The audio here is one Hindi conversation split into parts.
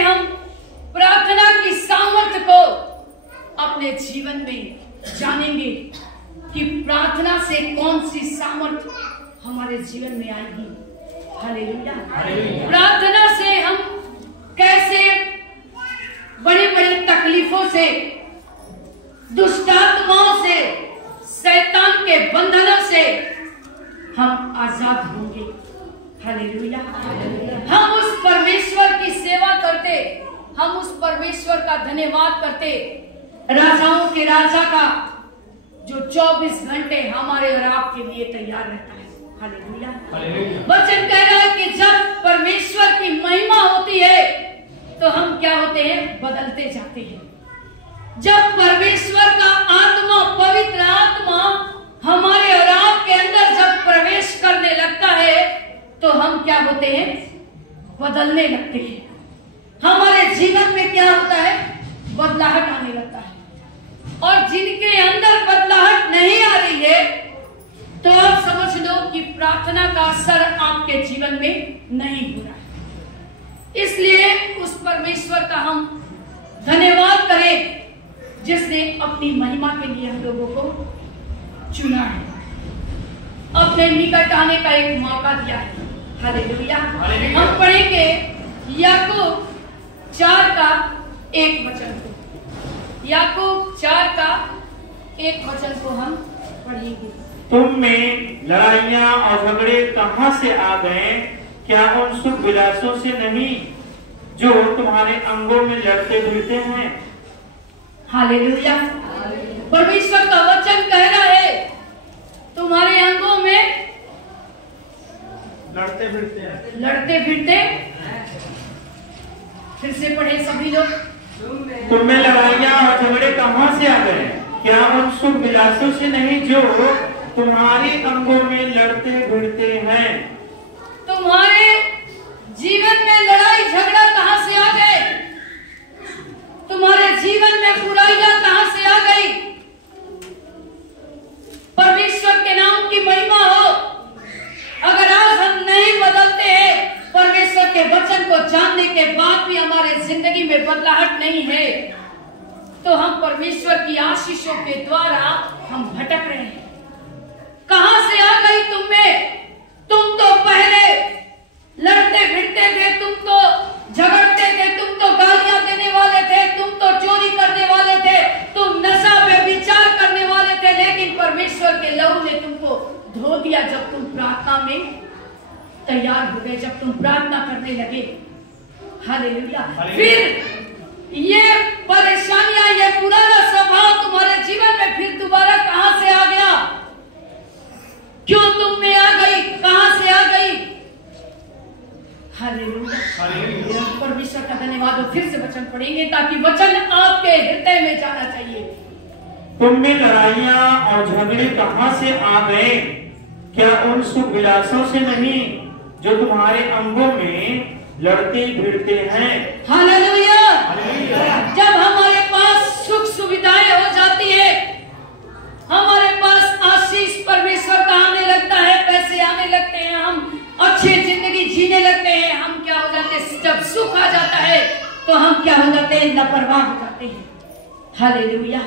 में हम प्रार्थना की सामर्थ्य को अपने जीवन में जानेंगे कि प्रार्थना से कौन सी सामर्थ्य हमारे जीवन में आएगी। हालेलुया। प्रार्थना से हम कैसे बड़े बड़े तकलीफों से, दुष्टात्माओं से, शैतान के बंधनों से हम आजाद होंगे। हालेलुया। हम उस परमेश्वर की सेवा करते, हम उस परमेश्वर का धन्यवाद करते, राजाओं के राजा का जो 24 घंटे हमारे और आपके लिए तैयार रहता है। हालेलुया। वचन कह रहा है कि जब परमेश्वर की महिमा होती है तो हम क्या होते हैं? बदलते जाते हैं। जब परमेश्वर का आत्मा, पवित्र आत्मा हमारे और आपके अंदर जब प्रवेश करने लगता है तो हम क्या होते हैं? बदलने लगते हैं। हमारे जीवन में क्या होता है? बदलाहट आने लगता है। और जिनके अंदर बदलाहट नहीं आ रही है तो आप समझ लो कि प्रार्थना का असर आपके जीवन में नहीं हो रहा है। इसलिए उस परमेश्वर का हम धन्यवाद करें जिसने अपनी महिमा के लिए हम लोगों को चुना है, अपने निकट आने का एक मौका दिया है। हालेलुया। हम पढ़ेंगे याकूब 4 का 1 वचन को। याकूब 4 का 1 वचन को हम पढ़ेंगे। तुम में लड़ाइयाँ और झगड़े कहाँ से आ गए? क्या उन सुख विलासों से नहीं जो तुम्हारे अंगों में लड़ते भिड़ते हैं? हालेलुया। परमेश्वर का वचन कह रहा है तुम्हारे अंगों में लड़ते भिड़ते हैं। लड़ते भिड़ते। फिर से पढ़े सभी लोग। तुम में लड़ाइयाँ और झगड़े कहाँ से आ गए? क्या उन सुख विलासों से नहीं जो तुम्हारे अंगों में लड़ते भिड़ते हैं? तुम्हारे जीवन में लड़ाई झगड़ा कहाँ से आ गए? तुम्हारे जीवन में बुराइयां कहाँ से आ गई? परमेश्वर के नाम की महिमा हो। अगर आज हम नहीं बदलते हैं, परमेश्वर के वचन को जानने के बाद भी हमारे जिंदगी में बदलाहट नहीं है, तो हम परमेश्वर की आशीषों के द्वारा हम भटक रहे हैं। कहां से आ गई तुम में? तुम तो पहले लड़ते भिड़ते थे, तुम तो झगड़ते थे, तुम तो गालियां देने वाले थे, तुम तो चोरी करने वाले थे, तुम नशा पे विचार करने वाले थे, लेकिन परमेश्वर के लहू ने तुमको धो दिया जब तुम प्रार्थना में तैयार हो गए, जब तुम प्रार्थना करने लगे। हालेलुया। फिर ये परेशानियां, ये पुराना स्वभाव तुम्हारे जीवन में फिर दोबारा कहां से आ गया? क्यों तुम में आ गई? कहां से आ गई? हालेलुया। परमेश्वर का धन्यवाद। और फिर से वचन पढ़ेंगे ताकि वचन आपके हृदय में जाना चाहिए। तुम में लड़ाइयाँ और झगड़े कहाँ से आ गए? क्या उन सुख विलासों से नहीं जो तुम्हारे अंगों में लड़ते भिड़ते हैं? हालेलुया। जब हमारे पास सुख सुविधाएं हो जाती है, हमारे पास आशीष परमेश्वर का आने लगता है, पैसे आने लगते हैं, हम अच्छी जिंदगी जीने लगते हैं, हम क्या हो जाते हैं? जब सुख आ जाता है तो हम क्या हो जाते हैं? लापरवाह हो जाते हैं। हालेलुया।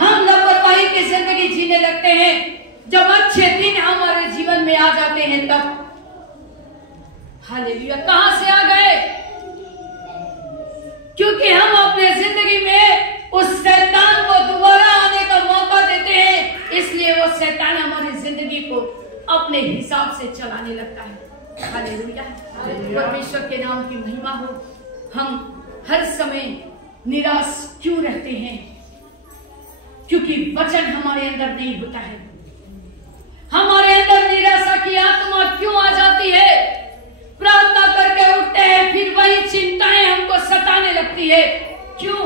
हम लापरवाही की जिंदगी जीने लगते हैं। जब अच्छे दिन हमारे जीवन में आ जाते हैं तब हालेलुया कहां से आ गए? क्योंकि हम अपने जिंदगी में उस शैतान को दोबारा आने का मौका देते हैं, इसलिए वो शैतान हमारी जिंदगी को अपने हिसाब से चलाने लगता है। हालेलुया। परमेश्वर के नाम की महिमा हो। हम हर समय निराश क्यों रहते हैं? क्योंकि वचन हमारे अंदर नहीं होता है। हमारे अंदर निराशा की आत्मा क्यों आ जाती है? प्रार्थना करके उठते हैं, फिर वही चिंताएं हमको सताने लगती है। क्यों?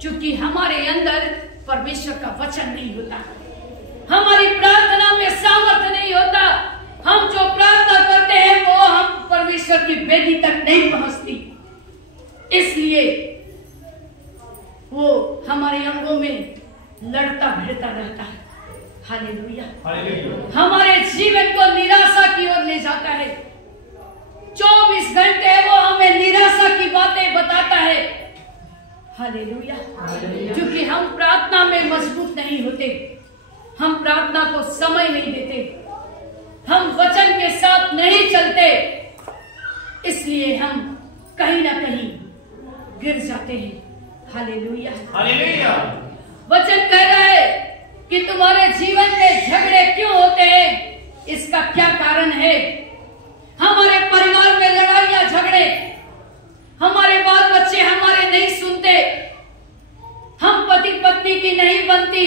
क्योंकि हमारे अंदर परमेश्वर का वचन नहीं होता, हमारी प्रार्थना में सामर्थ्य नहीं होता। हम जो प्रार्थना करते हैं वो हम परमेश्वर की वेदी तक नहीं पहुंचती, इसलिए वो हमारे अंगों में लड़ता भिड़ता रहता है। हालेलुया। हमारे जीवन को निराशा की ओर ले जाता है। 24 घंटे वो हमें निराशा की बात हालेलुया। क्योंकि हम प्रार्थना में मजबूत नहीं होते, हम प्रार्थना को समय नहीं देते, हम वचन के साथ नहीं चलते, इसलिए हम कहीं ना कहीं गिर जाते हैं। Hallelujah hallelujah. वचन कह रहा है कि तुम्हारे जीवन में झगड़े क्यों होते हैं, इसका क्या कारण है। हमारे परिवार में लड़ाइयां झगड़े, हमारे बाल बच्चे हमारे नहीं सुनते, हम पति पत्नी की नहीं बनती,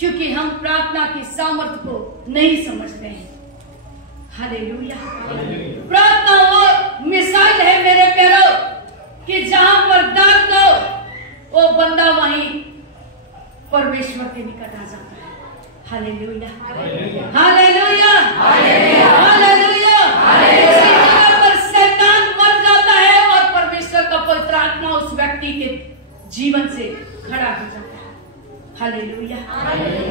क्योंकि हम प्रार्थना की सामर्थ्य को नहीं समझते हैं। हालेलुया। प्रार्थना वो मिसाइल है मेरे प्यारो कि जहां पर दाग दो वो बंदा वहीं परमेश्वर के निकट आ जाता है। Hallelujah hallelujah hallelujah. उसी जगह पर शैतान मर जाता है और परमेश्वर का पवित्र आत्मा उस व्यक्ति के जीवन से खड़ा हो जाता है। हालेलुया।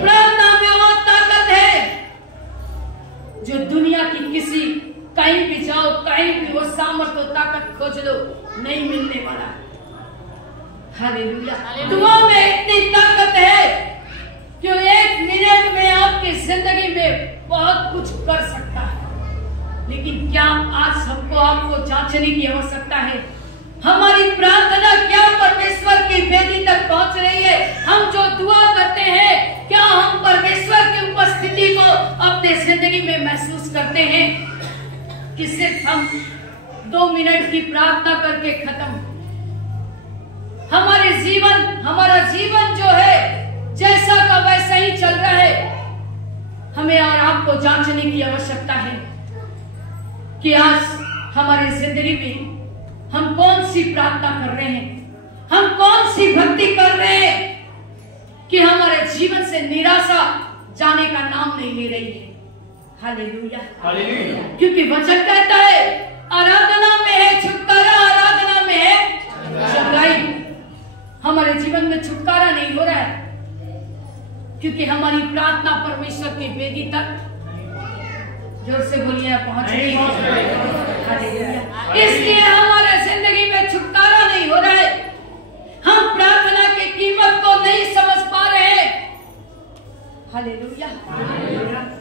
प्रार्थना में वो ताकत है जो दुनिया की किसी कहीं भी जाओ, कहीं भी वो सामर्थ्य और ताकत खोज लो, नहीं मिलने वाला। हालेलुया। दुआ में इतनी ताकत है कि एक मिनट में आपकी जिंदगी में बहुत कुछ कर सकता है। लेकिन क्या आज हमको आपको जांचने की आवश्यकता है, हमारी प्रार्थना क्या परमेश्वर की वेदी तक पहुंच रही है। हम जो दुआ करते हैं, क्या हम परमेश्वर की उपस्थिति को अपने जिंदगी में महसूस करते हैं कि सिर्फ हम 2 मिनट की प्रार्थना करके खत्म। हमारा जीवन जो है जैसा का वैसा ही चल रहा है। हमें और आपको जांचने की आवश्यकता है कि आज हमारी जिंदगी में हम कौन सी प्रार्थना कर रहे हैं, हम कौन सी भक्ति कर रहे हैं कि हमारे जीवन से निराशा जाने का नाम नहीं ले रही है। Hallelujah hallelujah. क्योंकि वचन कहता है आराधना में है छुटकारा, आराधना में है चंगाई। हमारे जीवन में छुटकारा नहीं हो रहा है क्योंकि हमारी प्रार्थना परमेश्वर की वेदी तक, जोर से बोलिए, पहुंच रही है। इसलिए हमारे जिंदगी में छुटकारा नहीं हो रहा है। हम प्रार्थना की कीमत को नहीं समझ पा रहे हैं। हालेलुया।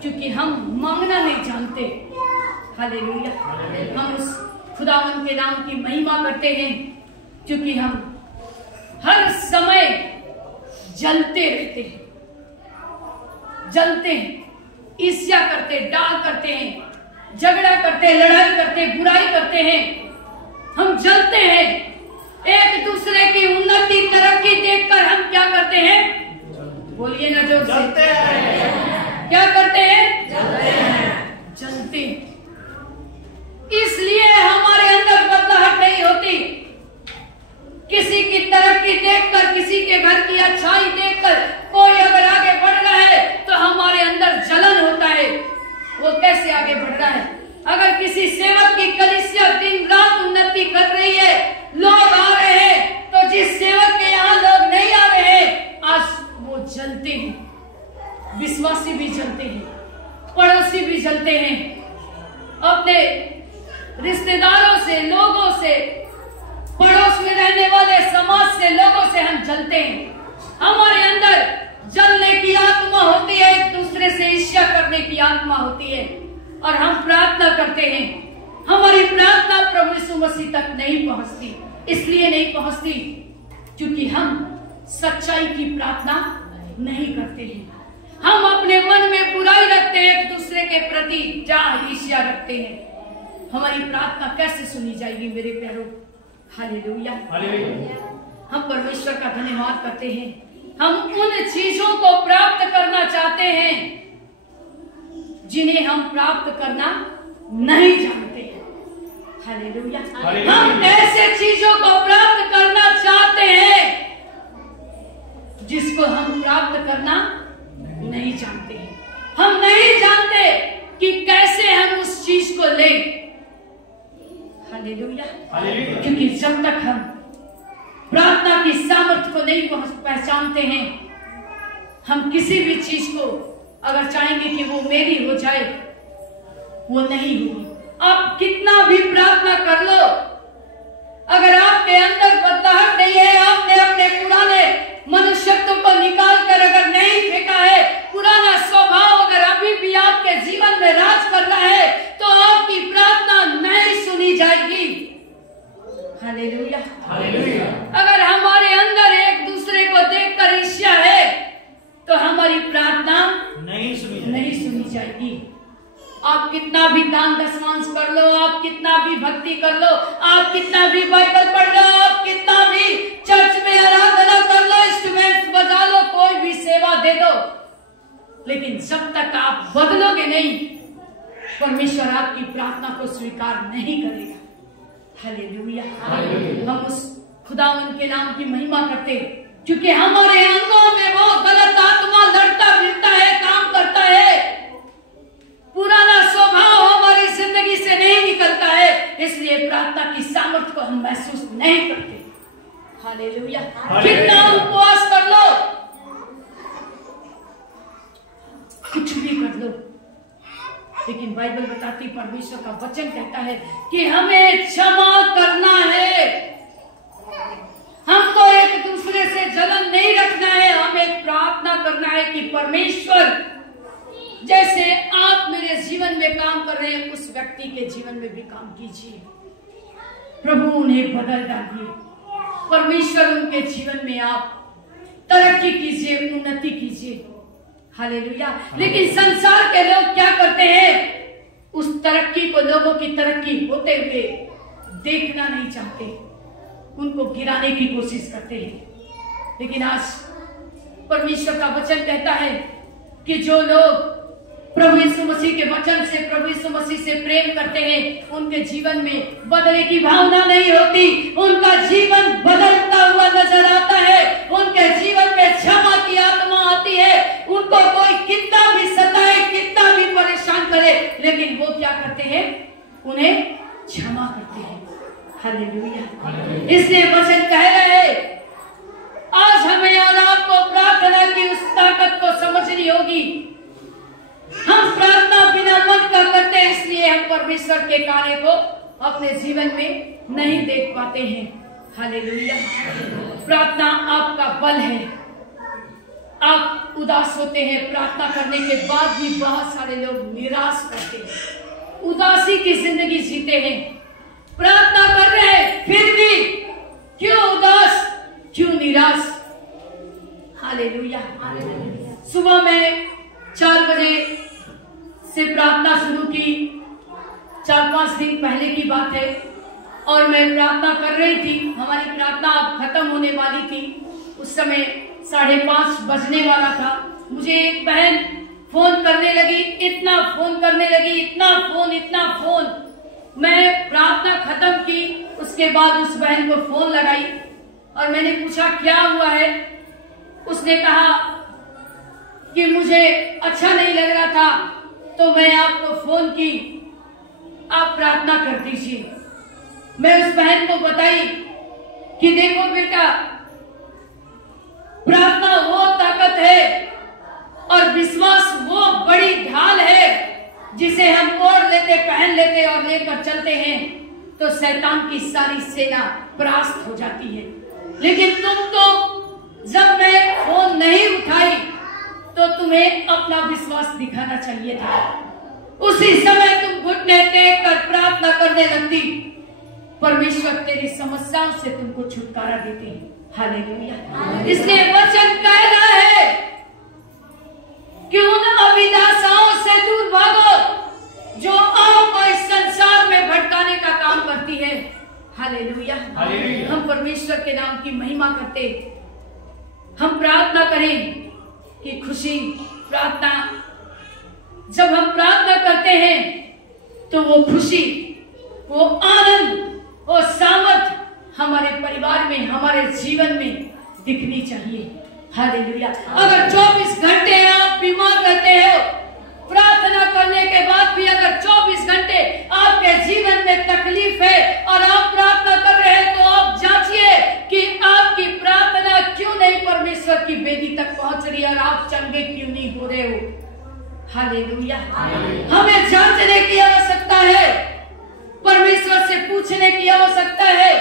क्योंकि हम मांगना नहीं जानते। हालेलुया। हम उस खुदावन के नाम की महिमा करते हैं क्योंकि हम हर समय जलते रहते हैं, जलते हैं, ईर्ष्या करते, डाल करते हैं, झगड़ा करते, लड़ाई करते, बुराई करते हैं। हम जलते हैं। एक दूसरे की उन्नति तरक्की देखकर हम क्या करते हैं, बोलिए ना जोर से, क्या करते हैं, जलते हैं। इसलिए हमारे अंदर बदलाहट नहीं होती। किसी की तरक्की देखकर, किसी के घर की अच्छाई देखकर कोई अगर आगे बढ़ रहा है तो हमारे अंदर जलन होता है। वो कैसे आगे बढ़ रहा है? अगर किसी सेवक की कलीसिया दिन रात उन्नति कर रही है, लोग आ रहे हैं, तो जिस सेवक के यहाँ लोग नहीं आ रहे हैं, आज वो जलते हैं। विश्वासी भी जलते हैं, पड़ोसी भी जलते हैं, अपने रिश्तेदारों से, लोगों से, पड़ोस में रहने वाले समाज से, लोगों से हम जलते हैं। हमारे अंदर जलने की आत्मा होती है, एक दूसरे से ईर्ष्या करने की आत्मा होती है और हम प्रार्थना करते हैं। हमारी प्रार्थना प्रभु यीशु मसीह तक नहीं पहुंचती। इसलिए नहीं पहुंचती क्योंकि हम सच्चाई की प्रार्थना नहीं करते हैं। हम अपने मन में बुराई रखते हैं, एक दूसरे के प्रति ईर्ष्या रखते हैं। हमारी प्रार्थना कैसे सुनी जाएगी मेरे प्यारों? हालेलुया। हम परमेश्वर का धन्यवाद करते हैं। हम उन चीजों को प्राप्त करना चाहते हैं जिन्हें हम प्राप्त करना नहीं जानते हैं। हालेलुया। हम ऐसे चीजों को प्राप्त करना चाहते हैं जिसको हम प्राप्त करना नहीं जानते हैं। हम नहीं जानते कि कैसे हम उस चीज को लें। हालेलुया। क्योंकि जब तक हम प्रार्थना की सामर्थ्य को नहीं पहचानते हैं, हम किसी भी चीज को अगर चाहेंगे कि वो मेरी हो जाए, वो नहीं होगी। आप कितना भी प्रार्थना कर लो, अगर आपके अंदर बदलाहट नहीं है, हालेलुया। अगर हमारे अंदर एक दूसरे को देखकर ईर्ष्या है तो हमारी प्रार्थना नहीं सुनी जाएगी। आप कितना भी दान दशमांश कर लो, आप कितना भी भक्ति कर लो, आप कितना भी बाइबल पढ़ लो, आप कितना भी चर्च में आराधना कर लो, इंस्ट्रूमेंट्स बजा लो, कोई भी सेवा दे दो, लेकिन जब तक आप बदलोगे नहीं, परमेश्वर आपकी प्रार्थना को स्वीकार नहीं करेगा। हालेलुया। हम उस खुदावन के नाम की महिमा करते क्योंकि हमारे अंगों में वो गलत आत्मा लड़ता फिरता है, काम करता है, पुराना स्वभाव हमारी जिंदगी से नहीं निकलता है, इसलिए प्रार्थना की सामर्थ्य को हम महसूस नहीं करते। हालेलुया। कितना उपवास कर लो, कुछ भी कर लो, लेकिन बाइबल बताती, परमेश्वर का वचन कहता है कि हमें क्षमा करना है। हमको एक दूसरे से जलन नहीं रखना है, हमें प्रार्थना करना है कि परमेश्वर जैसे आप मेरे जीवन में काम कर रहे हैं, उस व्यक्ति के जीवन में भी काम कीजिए। प्रभु उन्हें बदल डालिए, परमेश्वर उनके जीवन में आप तरक्की कीजिए, उन्नति कीजिए। हालेलुया। लेकिन संसार के लोग क्या करते हैं, उस तरक्की को, लोगों की तरक्की होते हुए देखना नहीं चाहते, उनको गिराने की कोशिश करते हैं। लेकिन आज परमेश्वर का वचन कहता है कि जो लोग प्रभु यीशु मसीह के वचन से, प्रभु यीशु मसीह से प्रेम करते हैं, उनके जीवन में बदले की भावना नहीं होती, उनका जीवन बदलता हुआ नजर आता है, उनके जीवन में क्षमा की आत्मा आती है। उनको कोई कितना भी सताए, कितना भी परेशान करे, लेकिन वो क्या करते हैं, उन्हें क्षमा करते हैं। हालेलुया। इसलिए वचन कह रहे हैं, आज हमें और आपको प्रार्थना की उस ताकत को समझनी होगी। हम प्रार्थना बिना मन का करते हैं, इसलिए हम परमेश्वर के कार्य को अपने जीवन में नहीं देख पाते हैं। हालेलुया। प्रार्थना आपका बल है। आप उदास होते हैं, प्रार्थना करने के बाद भी बहुत सारे लोग निराश करते हैं, उदासी की जिंदगी जीते हैं। प्रार्थना कर रहे हैं फिर भी क्यों उदास, क्यों निराश। हालेलुया। सुबह में 4 बजे से प्रार्थना शुरू की, 4-5 दिन पहले की बात है, और मैं प्रार्थना कर रही थी। हमारी प्रार्थना अब खत्म होने वाली थी। उस समय 5:30 बजने वाला था। मुझे एक बहन फोन करने लगी, इतना फोन करने लगी, इतना फोन। मैं प्रार्थना खत्म की, उसके बाद उस बहन को फोन लगाई और मैंने पूछा क्या हुआ है। उसने कहा कि मुझे अच्छा नहीं लग रहा था, तो मैं आपको फोन की, आप प्रार्थना कर दीजिए। मैं उस बहन को बताई कि देखो बेटा, प्रार्थना वो ताकत है और विश्वास वो बड़ी ढाल है जिसे हम ओढ़ लेते, पहन लेते और लेकर चलते हैं तो शैतान की सारी सेना परास्त हो जाती है। लेकिन तुम तो, जब मैं फोन नहीं उठाई तो तुम्हें अपना विश्वास दिखाना चाहिए था। उसी समय तुम घुटने टेक कर प्रार्थना करने लगती, परमेश्वर तेरी समस्याओं से तुमको छुटकारा देते हैं। हालेलुया। इसलिए वचन कह रहा है कि उन अभिलाषाओं से दूर भागो जो आपको इस संसार में भटकाने का काम करती है। हालेलुया। हम परमेश्वर के नाम की महिमा करते, हम प्रार्थना करें कि खुशी, प्रार्थना, जब हम प्रार्थना करते हैं तो वो खुशी, वो आनंद, वो सामर्थ हमारे परिवार में, हमारे जीवन में दिखनी चाहिए। हालेलुया। अगर 24 घंटे आप बीमार रहते हो, प्रार्थना करने के बाद भी अगर 24 घंटे आपके जीवन में तकलीफ है और आप प्रार्थना कर रहे हैं, तो आप जांचिए कि आपकी प्रार्थना क्यों नहीं परमेश्वर की वेदी तक पहुंच रही और आप चंगे क्यों नहीं हो रहे हो। हालेलुया। हमें जांचने की आवश्यकता है, परमेश्वर से पूछने की आवश्यकता है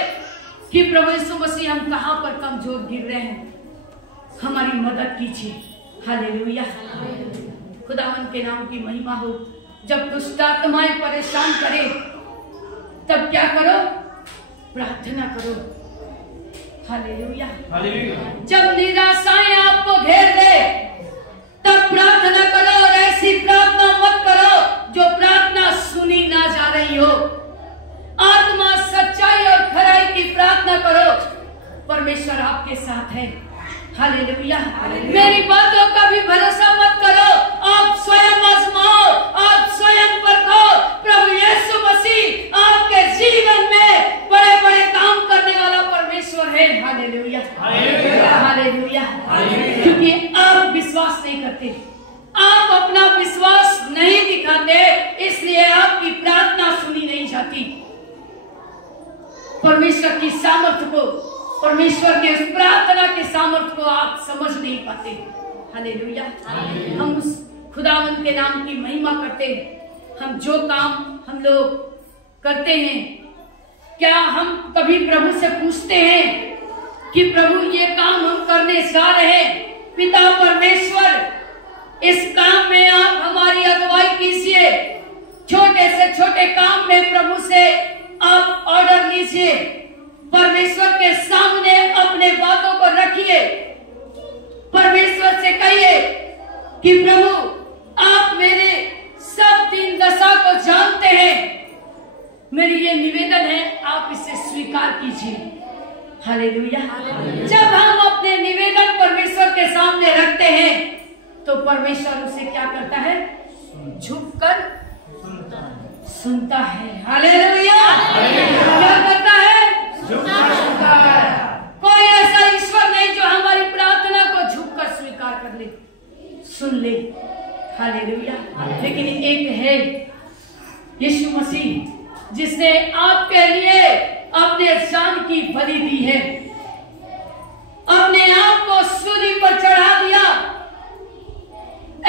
कि प्रभु यीशु मसीह, हम कहां पर कमजोर गिर रहे हैं, हमारी मदद कीजिए। हालेलुया। खुदावन के नाम की महिमा हो। जब दुष्ट आत्माएं परेशान करे तब क्या करो, प्रार्थना करो। हालेलुया। हालेलुया। जब निराशाएं आपको घेर दे तब प्रार्थना करो, और ऐसी प्रार्थना मत करो जो प्रार्थना सुनी ना जा रही हो। आत्मा, सच्चाई और खराई की प्रार्थना करो, परमेश्वर आपके साथ है। हालेलुया। मेरी बातों का भी भरोसा मत करो, आप स्वयं आजमाओ, आप स्वयं परखो। प्रभु यीशु मसीह आपके जीवन में बड़े बड़े काम करने वाला परमेश्वर है। Hallelujah, hallelujah. क्योंकि आप विश्वास नहीं करते, आप अपना विश्वास नहीं दिखाते, इसलिए आपकी प्रार्थना सुनी नहीं जाती। परमेश्वर की सामर्थ्य को, परमेश्वर के उस प्रार्थना के सामर्थ्य को आप समझ नहीं पाते। हालेलुया। हम उस खुदावंत के नाम की महिमा करते हैं। हम जो काम हम लोग करते हैं, क्या हम कभी प्रभु से पूछते हैं कि प्रभु ये काम हम करने जा रहे हैं, पिता परमेश्वर इस काम में आप हमारी अगुवाई कीजिए। छोटे से छोटे काम में प्रभु से आप ऑर्डर लीजिए, परमेश्वर के सामने अपने बातों को रखिए, परमेश्वर से कहिए कि प्रभु आप मेरे सब दीन दशा को जानते हैं, मेरी ये निवेदन है, आप इसे स्वीकार कीजिए। हालेलुया। जब हम अपने निवेदन परमेश्वर के सामने रखते हैं तो परमेश्वर उसे क्या करता है? झुककर सुनता है। हालेलुया। क्या करता है? सुनता है। कोई ऐसा ईश्वर नहीं जो हमारी प्रार्थना को झुककर स्वीकार कर ले, सुन ले। हालेलुया। लेकिन एक है यीशु मसीह, जिसने आपके लिए अपने जान की बलि दी है, अपने आप को सूली पर चढ़ा दिया।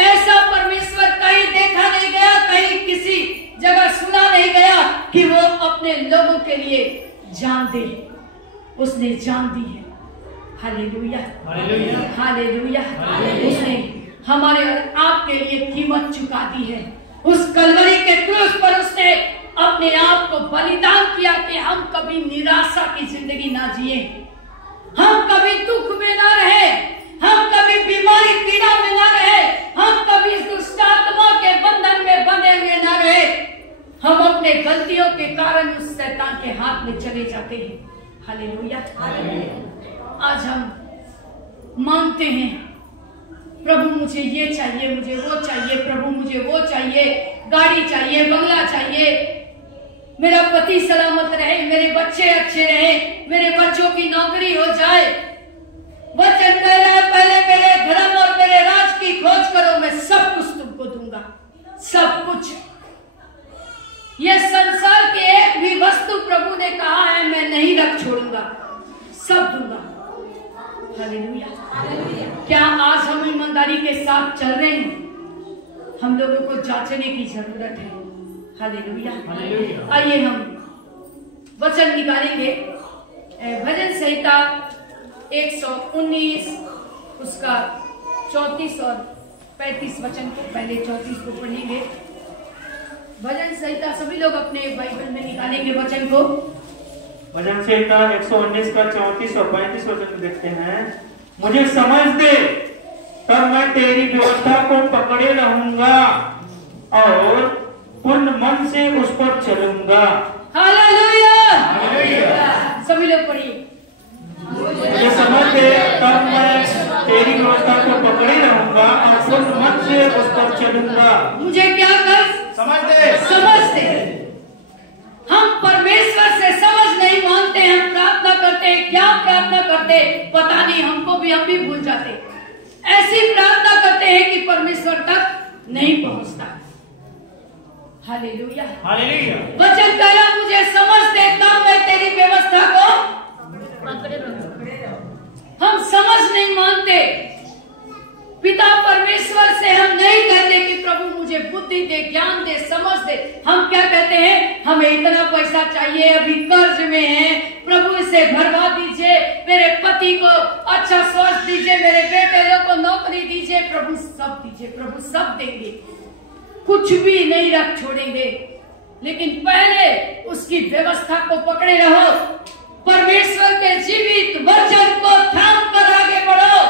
ऐसा परमेश्वर कहीं देखा नहीं गया, कहीं किसी जगह सुना नहीं गया कि वो अपने लोगों के लिए जान दे। उसने जान दी है। Hallelujah, hallelujah. उसने हमारे और आपके लिए कीमत चुका दी है। उस कलवरी के क्रूस पर उसने अपने आप को बलिदान किया कि हम कभी निराशा की जिंदगी ना जिए, हम कभी दुख में ना रहे, हम कभी बीमारी पीड़ा में ना रहे, हम कभी दुष्ट आत्मा के बंधन में बंधे हुए ना रहे। हम अपने गलतियों के कारण उस शैतान के हाथ में चले जाते हैं। हालेलुया। आज हम मांगते हैं, प्रभु मुझे ये चाहिए, मुझे वो चाहिए, प्रभु मुझे वो चाहिए, गाड़ी चाहिए, बंगला चाहिए, मेरा पति सलामत रहे, मेरे बच्चे अच्छे रहे, मेरे बच्चों की नौकरी हो जाए। वचन कह रहा है, पहले मेरे धर्म और मेरे राज की खोज करो, मैं सब कुछ तुमको दूंगा, सब कुछ। यह संसार की एक भी वस्तु प्रभु ने कहा है मैं नहीं रख छोड़ूंगा, सब दूंगा। हालेलुया। क्या आज हम ईमानदारी के साथ चल रहे हैं? हम लोगों को जांचने की जरूरत है। हालेलुया। आइए हम वचन निकालेंगे, भजन संहिता 119 उसका 34 और 35 वचन को, पहले 34 को पढ़ेंगे। भजन संहिता सभी लोग अपने बाइबल में निकालेंगे वचन को। भजन संहिता 119 का 34 और 35 वचन देखते हैं। मुझे समझ दे तब मैं तेरी व्यवस्था को पकड़े रहूंगा और पूर्ण मन से उस पर चलूंगा। हालेलुया। सभी लोग पढ़िए। मुझे समझ दे तब मैं तेरी व्यवस्था को पकड़े रहूंगा और पूर्ण मन से उस पर चलूंगा। मुझे क्या कर? समझ दे। समझ दे। हम परमेश्वर से समझ नहीं मांगते, हम प्रार्थना करते, क्या प्रार्थना करते पता नहीं, हमको भी, हम भी भूल जाते। ऐसी प्रार्थना करते हैं कि परमेश्वर तक नहीं पहुंचता। Hallelujah, hallelujah. वचन कह रहा मुझे समझ दे तब मैं तेरी व्यवस्था को पकड़े रहूंगा। हम समझ नहीं मांगते, पिता परमेश्वर से हम नहीं कहते कि प्रभु मुझे बुद्धि दे, ज्ञान दे, समझ दे। हम क्या कहते हैं? हमें इतना पैसा चाहिए, अभी कर्ज में है, प्रभु इसे भरवा दीजिए, मेरे पति को अच्छा स्वास्थ्य दीजिए, मेरे बेटे लोग को नौकरी दीजिए, प्रभु सब दीजिए, प्रभु सब देंगे, कुछ भी नहीं रख छोड़ेंगे। लेकिन पहले उसकी व्यवस्था को पकड़े रहो, परमेश्वर के जीवित वचन को थाम कर आगे बढ़ो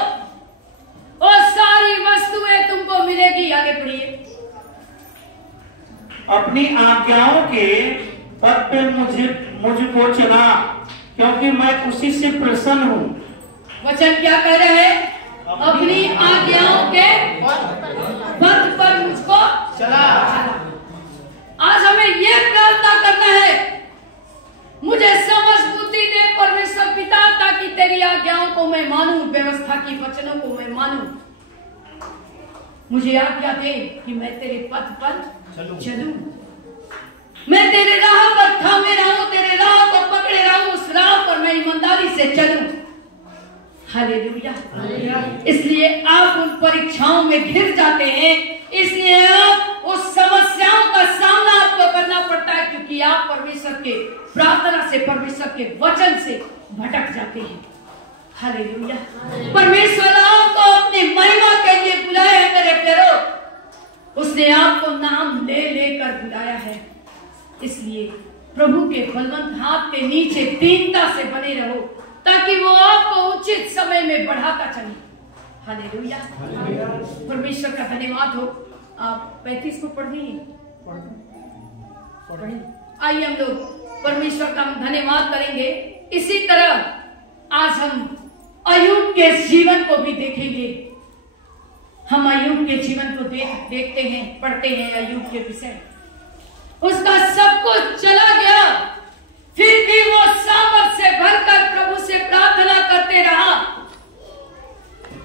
और सारी वस्तुएं तुमको मिलेगी। आगे बढ़िए। अपनी आज्ञाओं के पद पे मुझको चला, क्योंकि मैं उसी से प्रसन्न हूँ। वचन क्या कह रहे हैं? अपनी आज्ञाओं के पद पर मुझको चला। आज हमें यह प्रार्थना करना है, मुझे समझ बुद्धि दे परमेश्वर पिता, ताकि तेरी आज्ञाओं को मैं मानूं, व्यवस्था की वचनों को मैं मानूं। मुझे आज्ञा दे कि मैं तेरे पथ पर चलूं, मैं तेरे राह पर थामे रहूं, तेरे राह को पकड़े रहूं, उस राह पर मैं ईमानदारी से चलूं। हालेलुया। इसलिए आप उन परीक्षाओं में घिर जाते हैं, इसलिए आप उस समस्याओं का सामना आपको करना पड़ता है, क्योंकि आप परमेश्वर के प्रार्थना से, परमेश्वर के वचन से भटक जाते हैं। हालेलुया। परमेश्वर आपको अपनी महिमा के लिए बुलाया है मेरे प्यारों, उसने आपको नाम ले लेकर बुलाया है। इसलिए प्रभु के बलवंत हाथ के नीचे दीनता से बने रहो, ताकि वो आपको उचित समय में बढ़ाता चले। हालेलुया। परमेश्वर का धन्यवाद हो। आप 35 को पढ़िए। आइए हम लोग परमेश्वर का धन्यवाद करेंगे। इसी तरह आज हम अय्यूब के जीवन को भी देखेंगे। हम अय्यूब के जीवन को देखते हैं, पढ़ते हैं अय्यूब के विषय। उसका सब कुछ चला गया, फिर भी वो सामर्थ से भरकर प्रभु से प्रार्थना करते रहा।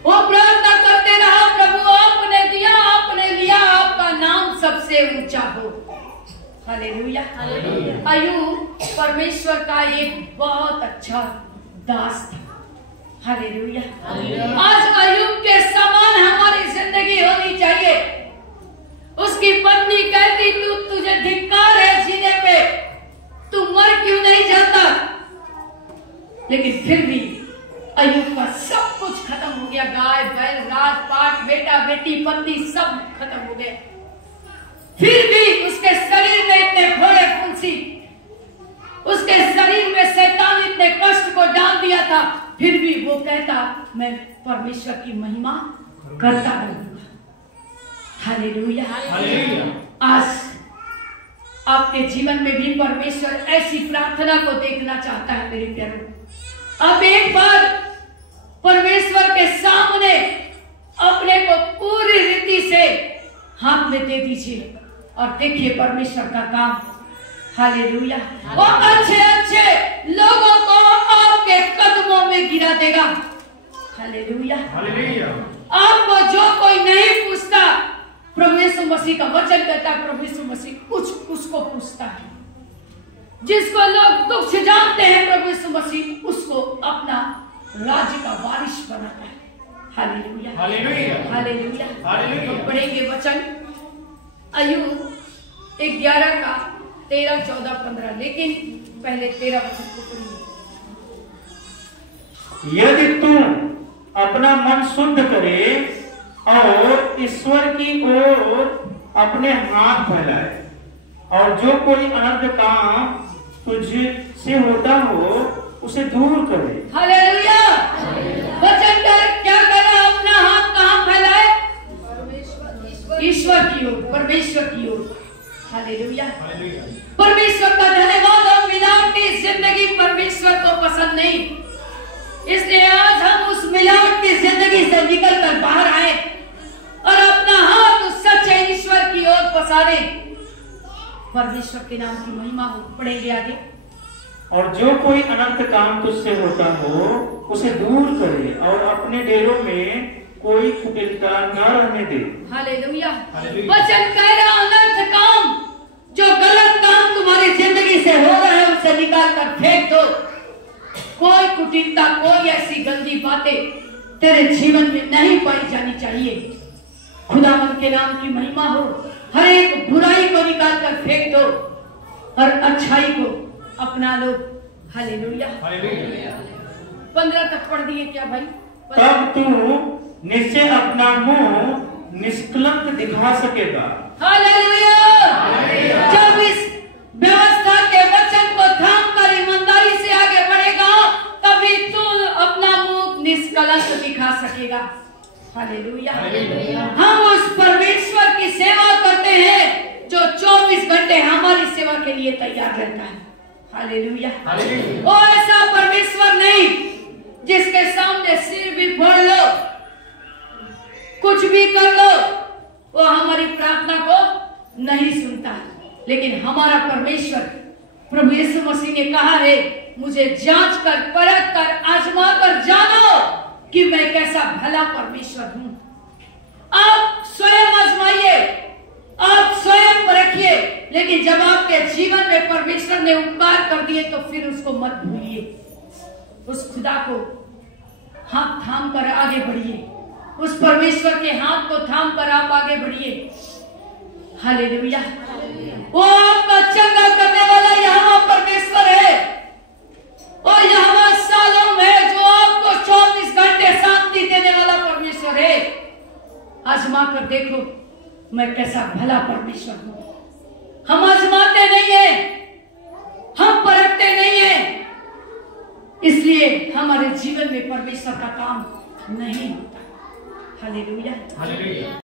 वो प्रार्थना करते रहा, प्रभु आपने दिया, आपने लिया, आपका नाम सबसे ऊंचा हो। हालेलुया। अय्यूब परमेश्वर का एक बहुत अच्छा दास था। हालेलुया। आज अय्यूब के समान हमारी जिंदगी होनी चाहिए। उसकी पत्नी कहती, तुझे धिक्कार है जीने पे, तू मर क्यों नहीं जाता? लेकिन फिर भी अय्यूब का सब कुछ खत्म हो गया। गाय बैल, राजपाट, बेटा बेटी, पत्नी सब खत्म हो गए। फिर भी उसके शरीर में इतने फोड़े फुंसी, उसके शरीर में शैतान इतने कष्ट को डाल दिया था, फिर भी वो कहता, मैं परमेश्वर की महिमा करता रहूंगा। हालेलुया। आज आपके जीवन में भी परमेश्वर ऐसी प्रार्थना को देखना चाहता है मेरे प्यारों। अब एक बार परमेश्वर के सामने अपने को पूरी रीति से हाथ में दे दीजिए और देखिए परमेश्वर का काम। हालेलुया। और अच्छे अच्छे लोगों को आपके कदमों में गिरा देगा। हालेलुया। आपको जो कोई नहीं पूछता, प्रभु यीशु मसीह का वचन कहता है, प्रभु यीशु मसीह कुछ उसको पूछता है। जिसको लोग तुच्छ जानते हैं, प्रभु यीशु मसीह उसको अपना राज्य का वारिस बनाता है। हालेलुया। हालेलुया। हालेलुया। पढ़ेंगे वचन अय्यूब 11 का 13, 14, 15, लेकिन पहले 13 वचन को पढ़िए। यदि तू अपना मन शुद्ध करे और ईश्वर की ओर अपने हाथ फैलाए, और जो कोई अनर्थ काम तुझसे होता हो उसे दूर करे। हालेलुया। वचन क्या करे? अपना हाथ कहाँ फैलाए? ईश्वर की ओर, परमेश्वर की ओर। हालेलुया। परमेश्वर का धन्यवाद। और मिलावटी जिंदगी परमेश्वर को पसंद नहीं, इसलिए आज हम उस मिलावटी जिंदगी से निकल कर बाहर आए और अपना हाथ उस सच्चे ईश्वर की ओर पसारे। परमेश्वर के नाम की महिमा हो। पढ़ेंगे आगे। और जो कोई अनर्थ काम तुझसे होता हो उसे दूर करे, और अपने डेरों में कोई कुटिलता न रहने दे। हालेलुया। वचन कह रहा, अनर्थ काम, जो गलत काम तुम्हारी जिंदगी से हो रहा है, उसे निकाल कर फेंक दो। कोई कुटिलता, कोई ऐसी गंदी बातें तेरे जीवन में नहीं पाई जानी चाहिए। खुदावंद के नाम की महिमा हो। हर एक बुराई को निकाल कर फेंक दो और अच्छाई को अपना लो। हालेलुया। 15 तक पढ़ दिए क्या भाई? तब तू निश्चय अपना मुंह निष्कलंक दिखा सकेगा। हालेलुया। जब इस व्यवस्था के वचन को थाम कर ईमानदारी से आगे बढ़ेगा, करेगा। हालेलुया। हम उस परमेश्वर की सेवा करते हैं जो 24 घंटे हमारी सेवा के लिए तैयार रहता है। हालेलुया। वो ऐसा परमेश्वर नहीं जिसके सामने सिर भी फोड़ लो, कुछ भी कर लो, वो हमारी प्रार्थना को नहीं सुनता। लेकिन हमारा परमेश्वर प्रभु यीशु मसीह ने कहा है, मुझे जांच कर, परख कर, आजमा कर जानो कि मैं कैसा भला परमेश्वर हूं। आप स्वयं आजमाइए, आप स्वयं परखिए, लेकिन जब आपके जीवन में परमेश्वर ने उपकार कर दिए तो फिर उसको मत भूलिए। उस खुदा को हाथ थाम कर आगे बढ़िए, उस परमेश्वर के हाथ को थाम कर आप आगे बढ़िए। हालेलुया। वो आपका चंगा करने वाला यहोवा परमेश्वर है, और यहोवा सालों में जो आपको 24 घंटे शांति देने वाला परमेश्वर है। आजमा कर देखो मैं कैसा भला परमेश्वर हूं। हम आजमाते नहीं है, हम परखते नहीं है, इसलिए हमारे जीवन में परमेश्वर का काम नहीं होता। हालेलुया।